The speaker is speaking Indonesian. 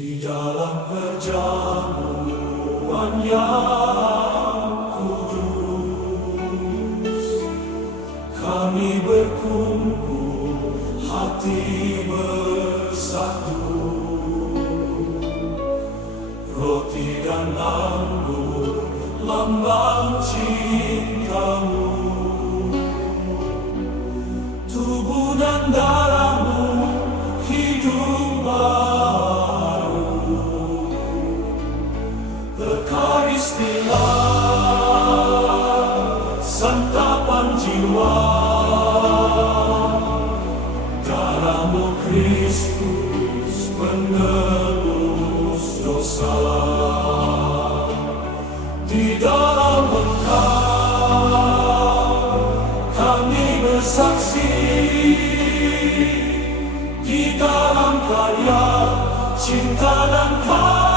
Di dalam perjamuan yang kudus, kami berkumpul, hati bersatu. Roti dan anggur, lambang cintamu. Tubuh dan darahmu, hidup baru. Eucharistia, santapan jiwa. Darahmu Kristus menebus dosa. Di dalam Engkau kami bersaksi, di dalam karya cinta dan kasih.